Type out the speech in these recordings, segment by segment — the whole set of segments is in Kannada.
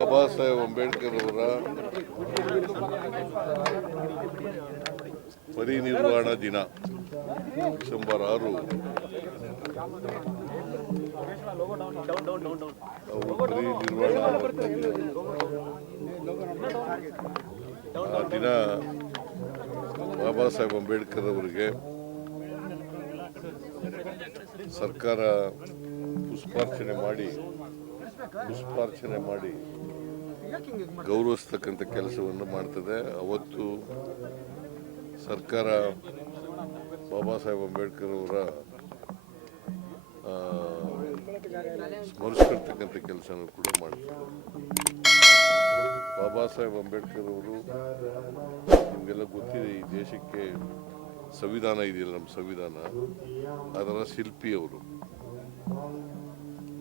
ಬಾಬಾ ಸಾಹೇಬ್ ಅಂಬೇಡ್ಕರ್ ಅವರ ಪರಿನಿರ್ವಾಣ ದಿನ ಡಿಸೆಂಬರ್ 6 ಅವರು ಪರಿನಿರ್ವಾಣ ಆ ದಿನ ಬಾಬಾ ಸಾಹೇಬ್ ಅಂಬೇಡ್ಕರ್ ಅವರಿಗೆ ಸರ್ಕಾರ ಪುಷ್ಪಾರ್ಚನೆ ಮಾಡಿ ಗೌರವಿಸ್ತಕ್ಕಂಥ ಕೆಲಸವನ್ನು ಮಾಡ್ತದೆ. ಅವತ್ತು ಸರ್ಕಾರ ಬಾಬಾ ಸಾಹೇಬ್ ಅಂಬೇಡ್ಕರ್ ಅವರ ಸ್ಮರಿಸ್ಕೊಳ್ತಕ್ಕಂಥ ಕೆಲಸನೂ ಕೂಡ ಮಾಡ್ತದೆ. ಬಾಬಾ ಸಾಹೇಬ್ ಅಂಬೇಡ್ಕರ್ ಅವರು ನಿಮಗೆಲ್ಲ ಗೊತ್ತಿದೆ, ಈ ದೇಶಕ್ಕೆ ಸಂವಿಧಾನ ಇದೆಯಲ್ಲ, ನಮ್ಮ ಸಂವಿಧಾನ, ಅದರ ಶಿಲ್ಪಿ ಅವರು,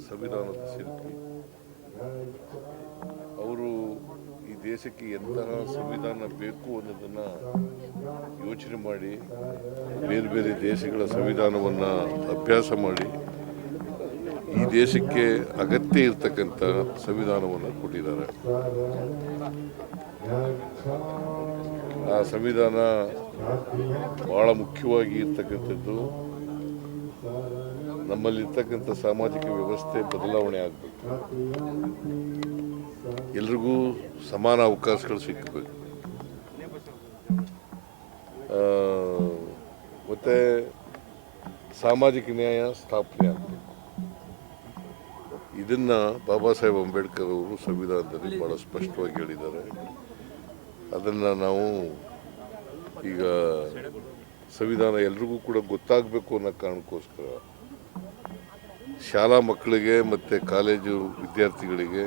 ಸಂವಿಧಾನದ ಶಿಲ್ಪಿ ಅವರು. ಈ ದೇಶಕ್ಕೆ ಎಂತಹ ಸಂವಿಧಾನ ಬೇಕು ಅನ್ನೋದನ್ನು ಯೋಚನೆ ಮಾಡಿ ಬೇರೆ ಬೇರೆ ದೇಶಗಳ ಸಂವಿಧಾನವನ್ನು ಅಭ್ಯಾಸ ಮಾಡಿ ಈ ದೇಶಕ್ಕೆ ಅಗತ್ಯ ಇರತಕ್ಕಂಥ ಸಂವಿಧಾನವನ್ನು ಕೊಟ್ಟಿದ್ದಾರೆ. ಆ ಸಂವಿಧಾನ ಬಹಳ ಮುಖ್ಯವಾಗಿ ಇರ್ತಕ್ಕಂಥದ್ದು ನಮ್ಮಲ್ಲಿರ್ತಕ್ಕಂಥ ಸಾಮಾಜಿಕ ವ್ಯವಸ್ಥೆ ಬದಲಾವಣೆ ಆಗಬೇಕು, ಎಲ್ರಿಗೂ ಸಮಾನ ಅವಕಾಶಗಳು ಸಿಕ್ಕಬೇಕು, ಮತ್ತು ಸಾಮಾಜಿಕ ನ್ಯಾಯ ಸ್ಥಾಪನೆ ಆಗಬೇಕು. ಇದನ್ನು ಬಾಬಾ ಸಾಹೇಬ್ ಅಂಬೇಡ್ಕರ್ ಅವರು ಸಂವಿಧಾನದಲ್ಲಿ ಭಾಳ ಸ್ಪಷ್ಟವಾಗಿ ಹೇಳಿದ್ದಾರೆ. ಅದನ್ನು ನಾವು ಈಗ ಸಂವಿಧಾನ ಎಲ್ರಿಗೂ ಕೂಡ ಗೊತ್ತಾಗಬೇಕು ಅನ್ನೋ ಕಾರಣಕ್ಕೋಸ್ಕರ ಶಾಲಾ ಮಕ್ಕಳಿಗೆ ಮತ್ತು ಕಾಲೇಜು ವಿದ್ಯಾರ್ಥಿಗಳಿಗೆ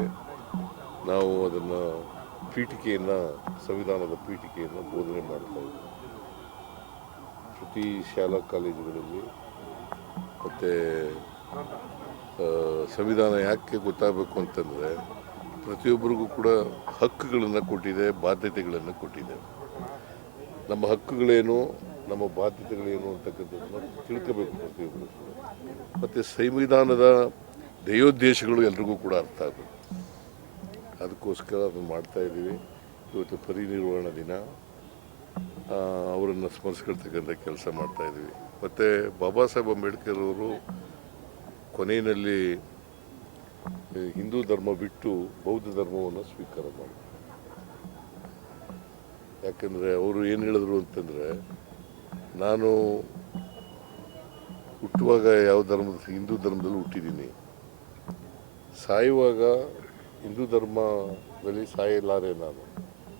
ನಾವು ಅದನ್ನು ಸಂವಿಧಾನದ ಪೀಠಿಕೆಯನ್ನು ಬೋಧನೆ ಮಾಡ್ತಾ ಇದ್ದೀವಿ. ಪ್ರತಿ ಶಾಲಾ ಕಾಲೇಜುಗಳಲ್ಲಿ ಮತ್ತು ಸಂವಿಧಾನ ಯಾಕೆ ಗೊತ್ತಾಗಬೇಕು ಅಂತಂದರೆ ಪ್ರತಿಯೊಬ್ಬರಿಗೂ ಕೂಡ ಹಕ್ಕುಗಳನ್ನು ಕೊಟ್ಟಿದೆ, ಬಾಧ್ಯತೆಗಳನ್ನು ಕೊಟ್ಟಿದೆ. ನಮ್ಮ ಹಕ್ಕುಗಳೇನು, ನಮ್ಮ ಬಾಧ್ಯತೆಗಳೇನು ಅಂತಕ್ಕಂಥದ್ದನ್ನು ತಿಳ್ಕೋಬೇಕು ಪ್ರತಿಯೊಬ್ಬರು ಕೂಡ. ಮತ್ತು ಸಂವಿಧಾನದ ಧ್ಯೇಯೋದ್ದೇಶಗಳು ಎಲ್ರಿಗೂ ಕೂಡ ಅರ್ಥ ಆಗಬೇಕು. ಅದಕ್ಕೋಸ್ಕರ ಅದನ್ನು ಮಾಡ್ತಾಯಿದ್ದೀವಿ. ಇವತ್ತು ಪರಿನಿರ್ವಾಣ ದಿನ, ಅವರನ್ನು ಸ್ಮರಿಸ್ಕೊಳ್ತಕ್ಕಂಥ ಕೆಲಸ ಮಾಡ್ತಾಯಿದ್ದೀವಿ. ಮತ್ತು ಬಾಬಾ ಸಾಹೇಬ್ ಅಂಬೇಡ್ಕರ್ ಅವರು ಕೊನೆಯಲ್ಲಿ ಹಿಂದೂ ಧರ್ಮ ಬಿಟ್ಟು ಬೌದ್ಧ ಧರ್ಮವನ್ನು ಸ್ವೀಕಾರ ಮಾಡಿದರು. ಯಾಕಂದರೆ ಅವರು ಏನು ಹೇಳಿದ್ರು ಅಂತಂದರೆ, ನಾನು ಹುಟ್ಟುವಾಗ ಹಿಂದೂ ಧರ್ಮದಲ್ಲಿ ಹುಟ್ಟಿದ್ದೀನಿ, ಸಾಯುವಾಗ ಹಿಂದೂ ಧರ್ಮದಲ್ಲಿ ಸಾಯಲಾರೆ ನಾನು.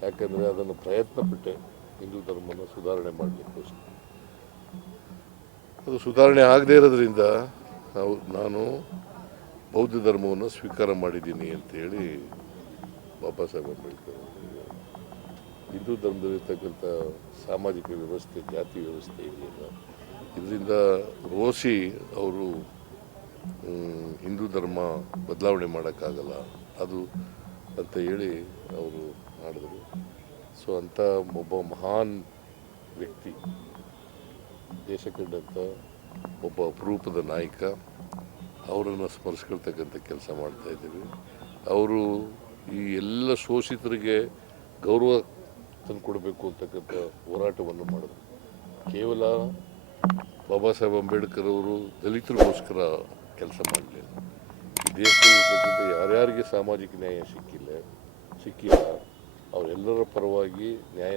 ಯಾಕಂದರೆ ಅದನ್ನು ಪ್ರಯತ್ನಪಟ್ಟೆ ಹಿಂದೂ ಧರ್ಮನ ಸುಧಾರಣೆ ಮಾಡಲಿಕ್ಕೋಸ್ಕರ. ಅದು ಸುಧಾರಣೆ ಆಗದೇ ಇರೋದ್ರಿಂದ ನಾನು ಬೌದ್ಧ ಧರ್ಮವನ್ನು ಸ್ವೀಕಾರ ಮಾಡಿದ್ದೀನಿ ಅಂತೇಳಿ ಬಾಬಾ ಸಾಹೇಬ್ ಅಂಬೇಡ್ಕರ್ ಹಿಂದೂ ಧರ್ಮದಲ್ಲಿರ್ತಕ್ಕಂಥ ಸಾಮಾಜಿಕ ವ್ಯವಸ್ಥೆ, ಜಾತಿ ವ್ಯವಸ್ಥೆ ಇದೆಯಲ್ಲ, ಇದರಿಂದ ರೋಸಿ ಅವರು ಹಿಂದೂ ಧರ್ಮ ಬದಲಾವಣೆ ಮಾಡೋಕ್ಕಾಗಲ್ಲ ಅದು ಅಂತ ಹೇಳಿ ಅವರು ಮಾಡಿದರು. ಸೊ ಅಂಥ ಒಬ್ಬ ಮಹಾನ್ ವ್ಯಕ್ತಿ, ದೇಶ ಕಂಡಂಥ ಒಬ್ಬ ಅಪರೂಪದ ನಾಯಕ, ಅವರನ್ನು ಸ್ಮರಿಸ್ಕೊಳ್ತಕ್ಕಂಥ ಕೆಲಸ ಮಾಡ್ತಾಯಿದ್ದೀವಿ. ಅವರು ಈ ಎಲ್ಲ ಶೋಷಿತರಿಗೆ ಗೌರವ ತಂದುಕೊಡ್ಬೇಕು ಅಂತಕ್ಕಂಥ ಹೋರಾಟವನ್ನು ಮಾಡಿದ್ರು. ಕೇವಲ ಬಾಬಾ ಸಾಹೇಬ್ ಅಂಬೇಡ್ಕರ್ ಅವರು ದಲಿತರಿಗೋಸ್ಕರ ಕೆಲಸ ಮಾಡಲಿಲ್ಲ. ಈ ದೇಶದಲ್ಲಿರ್ತಕ್ಕಂಥ ಯಾರ್ಯಾರಿಗೆ ಸಾಮಾಜಿಕ ನ್ಯಾಯ ಸಿಕ್ಕಿಲ್ಲ ಅವರೆಲ್ಲರ ಪರವಾಗಿ ನ್ಯಾಯ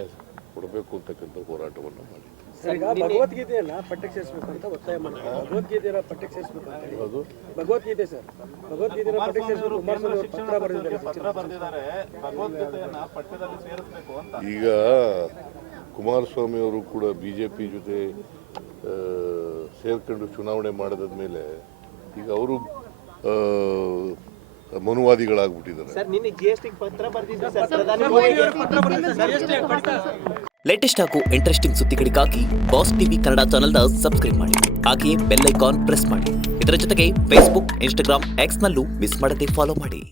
ಕೊಡಬೇಕು ಅಂತಕ್ಕಂಥ ಹೋರಾಟವನ್ನು ಮಾಡಿದ್ರು. ಭಗವದ್ಗೀತೆಯನ್ನ ಪಠ್ಯಕ್ಕೆ ಸೇರಿಸಬೇಕು ಅಂತ ಒತ್ತಾಯ ಮಾಡ್ತಾರೆ. ಭಗವದ್ಗೀತೆಯ ಪಠ್ಯಕ್ಕೆ ಸೇರಿಸಬೇಕು ಅಂತ ಹೇಳಿ ಭಗವದ್ಗೀತೆ ಸರ್, ಭಗವದ್ಗೀತೆಯ ಪಠ್ಯಕ್ಕೆ ಸೇರಿಸಬೇಕು ಪತ್ರ ಬರೆದಿದ್ದಾರೆ. ಭಗವದ್ಗೀತೆಯನ್ನ ಪಠ್ಯದಲ್ಲಿ ಸೇರಿಸಬೇಕು ಅಂತ ಈಗ ಕುಮಾರಸ್ವಾಮಿ ಅವರು ಕೂಡ BJP ಜೊತೆ ಸೇರ್ಕೊಂಡು ಚುನಾವಣೆ ಮಾಡಿದ ಮೇಲೆ ಈಗ ಅವರು ಮನುವಾದಿಗಳಾಗ್ಬಿಟ್ಟಿದ್ದಾರೆ. ಲೇಟೆಸ್ಟ್ ಹಾಗೂ ಇಂಟ್ರೆಸ್ಟಿಂಗ್ ಸುದ್ದಿಗಳಿಗಾಗಿ ಬಾಸ್ ಟಿವಿ ಕನ್ನಡ ಚಾನೆಲ್ನ ಸಬ್ಸ್ಕ್ರೈಬ್ ಮಾಡಿ. ಹಾಗೆಯೇ ಬೆಲ್ ಐಕಾನ್ ಪ್ರೆಸ್ ಮಾಡಿ. ಇದರ ಜೊತೆಗೆ ಫೇಸ್ಬುಕ್, ಇನ್ಸ್ಟಾಗ್ರಾಮ್, ಎಕ್ಸ್ನಲ್ಲೂ ಮಿಸ್ ಮಾಡದೆ ಫಾಲೋ ಮಾಡಿ.